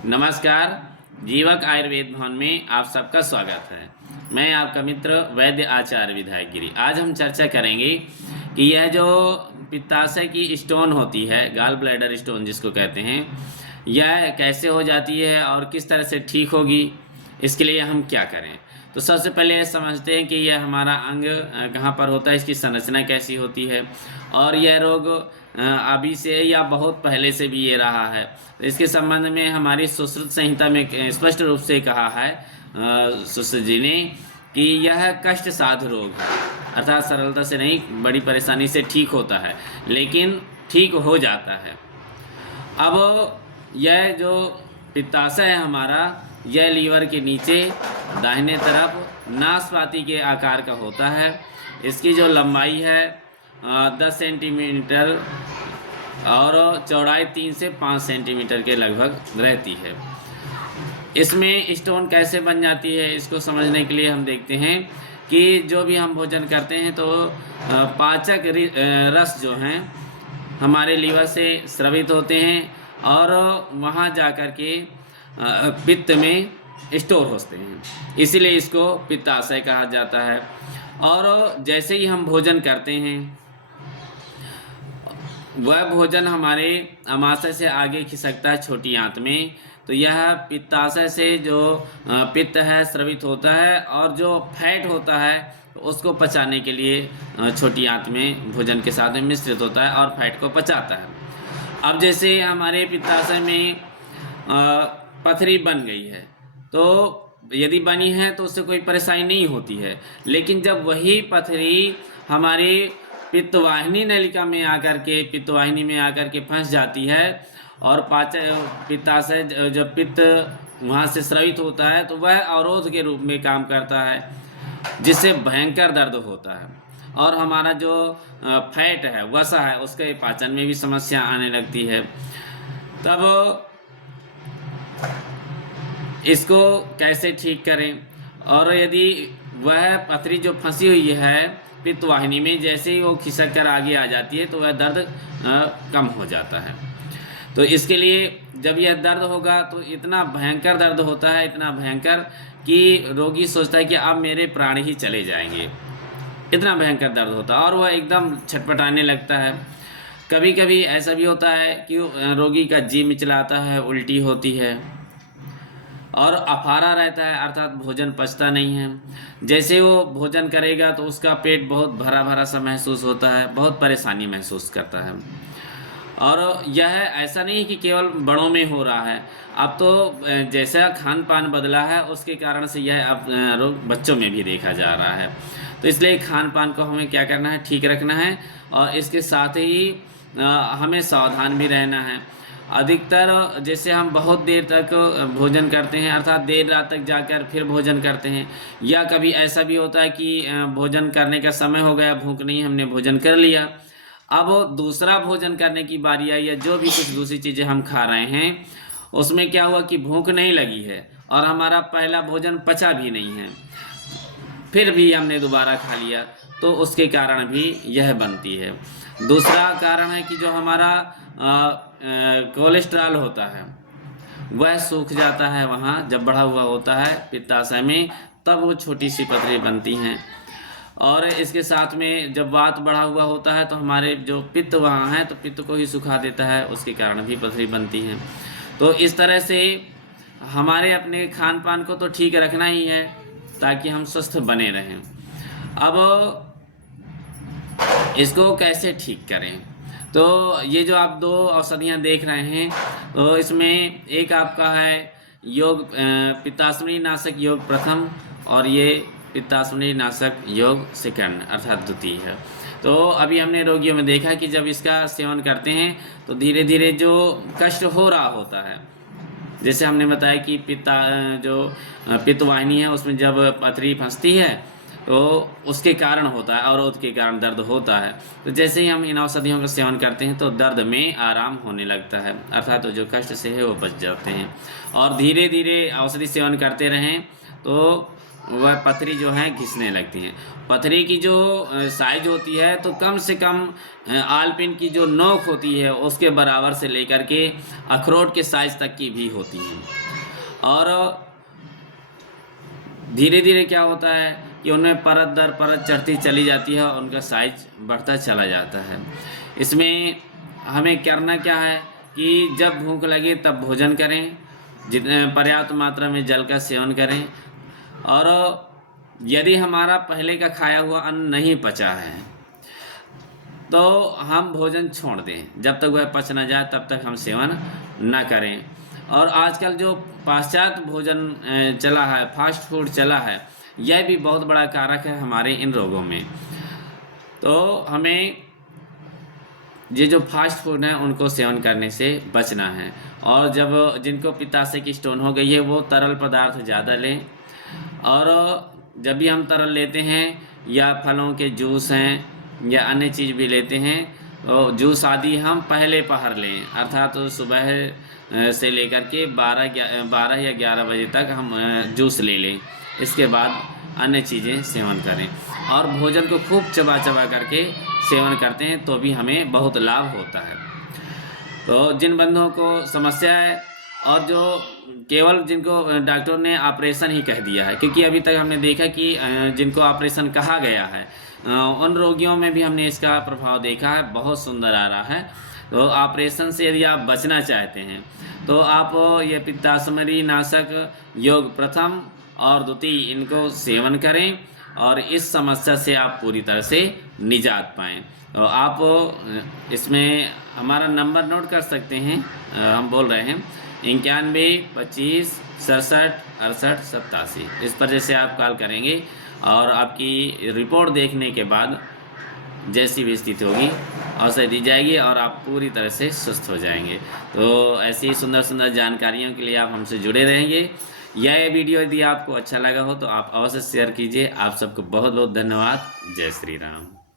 नमस्कार। जीवक आयुर्वेद भवन में आप सबका स्वागत है। मैं आपका मित्र वैद्य आचार्य विधायक गिरी। आज हम चर्चा करेंगे कि यह जो पित्ताशय की स्टोन होती है, गाल ब्लैडर स्टोन जिसको कहते हैं, यह कैसे हो जाती है और किस तरह से ठीक होगी, इसके लिए हम क्या करें। तो सबसे पहले यह समझते हैं कि यह हमारा अंग कहाँ पर होता है, इसकी संरचना कैसी होती है और यह रोग अभी से या बहुत पहले से भी ये रहा है। तो इसके संबंध में हमारी सुश्रुत संहिता में स्पष्ट रूप से कहा है सुश्रुत जी ने कि यह कष्ट साध रोग है, अर्थात सरलता से नहीं, बड़ी परेशानी से ठीक होता है, लेकिन ठीक हो जाता है। अब यह जो पित्ताशय है हमारा, यह लीवर के नीचे दाहिने तरफ नाशपाती के आकार का होता है। इसकी जो लंबाई है 10 सेंटीमीटर और चौड़ाई 3 से 5 सेंटीमीटर के लगभग रहती है। इसमें स्टोन कैसे बन जाती है, इसको समझने के लिए हम देखते हैं कि जो भी हम भोजन करते हैं तो पाचक रस जो हैं हमारे लीवर से स्रवित होते हैं और वहाँ जाकर के पित्त में स्टोर होते हैं, इसीलिए इसको पित्ताशय कहा जाता है। और जैसे ही हम भोजन करते हैं, वह भोजन हमारे अमाशय से आगे खिसकता है छोटी आंत में, तो यह पित्ताशय से जो पित्त है स्रवित होता है और जो फैट होता है उसको पचाने के लिए छोटी आंत में भोजन के साथ में मिश्रित होता है और फैट को पचाता है। अब जैसे हमारे पित्ताशय में पथरी बन गई है, तो यदि बनी है तो उससे कोई परेशानी नहीं होती है, लेकिन जब वही पथरी हमारी पित्तवाहिनी नलिका में आकर के पित्तवाहिनी में आकर के फंस जाती है और पित्ताशय जब पित्त वहाँ से स्रवित होता है तो वह अवरोध के रूप में काम करता है, जिससे भयंकर दर्द होता है और हमारा जो फैट है, वसा है, उसके पाचन में भी समस्या आने लगती है। तब इसको कैसे ठीक करें, और यदि वह पथरी जो फंसी हुई है पित्तवाहिनी में, जैसे ही वो खिसक कर आगे आ जाती है तो वह दर्द कम हो जाता है। तो इसके लिए जब यह दर्द होगा तो इतना भयंकर दर्द होता है, इतना भयंकर कि रोगी सोचता है कि अब मेरे प्राण ही चले जाएंगे, इतना भयंकर दर्द होता है और वह एकदम छटपटाने लगता है। कभी कभी ऐसा भी होता है कि रोगी का जी मिचलाता है, उल्टी होती है और अफारा रहता है, अर्थात भोजन पचता नहीं है। जैसे वो भोजन करेगा तो उसका पेट बहुत भरा भरा सा महसूस होता है, बहुत परेशानी महसूस करता है। और यह ऐसा नहीं कि केवल बड़ों में हो रहा है, अब तो जैसा खान पान बदला है उसके कारण से यह अब रोग बच्चों में भी देखा जा रहा है। तो इसलिए खान पान को हमें क्या करना है, ठीक रखना है और इसके साथ ही हमें सावधान भी रहना है। अधिकतर जैसे हम बहुत देर तक भोजन करते हैं, अर्थात देर रात तक जाकर फिर भोजन करते हैं, या कभी ऐसा भी होता है कि भोजन करने का समय हो गया, भूख नहीं, हमने भोजन कर लिया, अब दूसरा भोजन करने की बारी आई या जो भी कुछ दूसरी चीज़ें हम खा रहे हैं, उसमें क्या हुआ कि भूख नहीं लगी है और हमारा पहला भोजन पचा भी नहीं है, फिर भी हमने दोबारा खा लिया, तो उसके कारण भी यह बनती है। दूसरा कारण है कि जो हमारा कोलेस्ट्रॉल होता है वह सूख जाता है, वहाँ जब बढ़ा हुआ होता है पित्ताशय में, तब वो छोटी सी पथरी बनती हैं। और इसके साथ में जब वात बढ़ा हुआ होता है तो हमारे जो पित्त वहाँ है तो पित्त को ही सुखा देता है, उसके कारण भी पथरी बनती है। तो इस तरह से हमारे अपने खान पान को तो ठीक रखना ही है ताकि हम स्वस्थ बने रहें। अब इसको कैसे ठीक करें, तो ये जो आप दो औषधियाँ देख रहे हैं, तो इसमें एक आपका है योग पित्ताश्मनी नाशक योग प्रथम और ये पित्ताश्मनी नाशक योग सेकंड अर्थात द्वितीय है। तो अभी हमने रोगियों में देखा कि जब इसका सेवन करते हैं तो धीरे धीरे जो कष्ट हो रहा होता है, जैसे हमने बताया कि पित्तवाहिनी है उसमें जब पथरी फंसती है तो उसके कारण होता है, अवरोध के कारण दर्द होता है। तो जैसे ही हम इन औषधियों का सेवन करते हैं तो दर्द में आराम होने लगता है, अर्थात तो जो कष्ट से है वो बच जाते हैं। और धीरे धीरे औषधि सेवन करते रहें तो वह पथरी जो है घिसने लगती हैं। पथरी की जो साइज होती है तो कम से कम आलपिन की जो नोक होती है उसके बराबर से लेकर के अखरोट के साइज तक की भी होती हैं। और धीरे धीरे क्या होता है कि उनमें परत दर परत चढ़ती चली जाती है और उनका साइज बढ़ता चला जाता है। इसमें हमें करना क्या है कि जब भूख लगे तब भोजन करें, जितने पर्याप्त मात्रा में जल का सेवन करें, और यदि हमारा पहले का खाया हुआ अन्न नहीं पचा है तो हम भोजन छोड़ दें, जब तक वह पच न जाए तब तक हम सेवन न करें। और आजकल जो पाश्चात्य भोजन चला है, फास्ट फूड चला है, यह भी बहुत बड़ा कारक है हमारे इन रोगों में। तो हमें ये जो फास्ट फूड है उनको सेवन करने से बचना है। और जब जिनको पित्ताशय की स्टोन हो गई है वो तरल पदार्थ ज़्यादा लें। और जब भी हम तरल लेते हैं या फलों के जूस हैं या अन्य चीज़ भी लेते हैं तो जूस आदि हम पहले पहर लें, अर्थात तो सुबह से लेकर के 12 या 11 बजे तक हम जूस ले लें। इसके बाद अन्य चीज़ें सेवन करें और भोजन को खूब चबा चबा करके सेवन करते हैं तो भी हमें बहुत लाभ होता है। तो जिन बंधुओं को समस्या है और जो केवल जिनको डॉक्टर ने ऑपरेशन ही कह दिया है, क्योंकि अभी तक हमने देखा कि जिनको ऑपरेशन कहा गया है उन रोगियों में भी हमने इसका प्रभाव देखा है, बहुत सुंदर आ रहा है। तो ऑपरेशन से यदि आप बचना चाहते हैं तो आप ये पित्ताशय नाशक योग प्रथम और द्वितीय इनको सेवन करें और इस समस्या से आप पूरी तरह से निजात पाएँ। तो आप इसमें हमारा नंबर नोट कर सकते हैं, हम बोल रहे हैं 91 25 67 68 87। इस पर जैसे आप कॉल करेंगे और आपकी रिपोर्ट देखने के बाद जैसी भी स्थिति होगी औषधि दी जाएगी और आप पूरी तरह से स्वस्थ हो जाएंगे। तो ऐसी सुंदर सुंदर जानकारियों के लिए आप हमसे जुड़े रहेंगे। यह वीडियो यदि आपको अच्छा लगा हो तो आप अवश्य शेयर कीजिए। आप सबको बहुत बहुत धन्यवाद। जय श्री राम।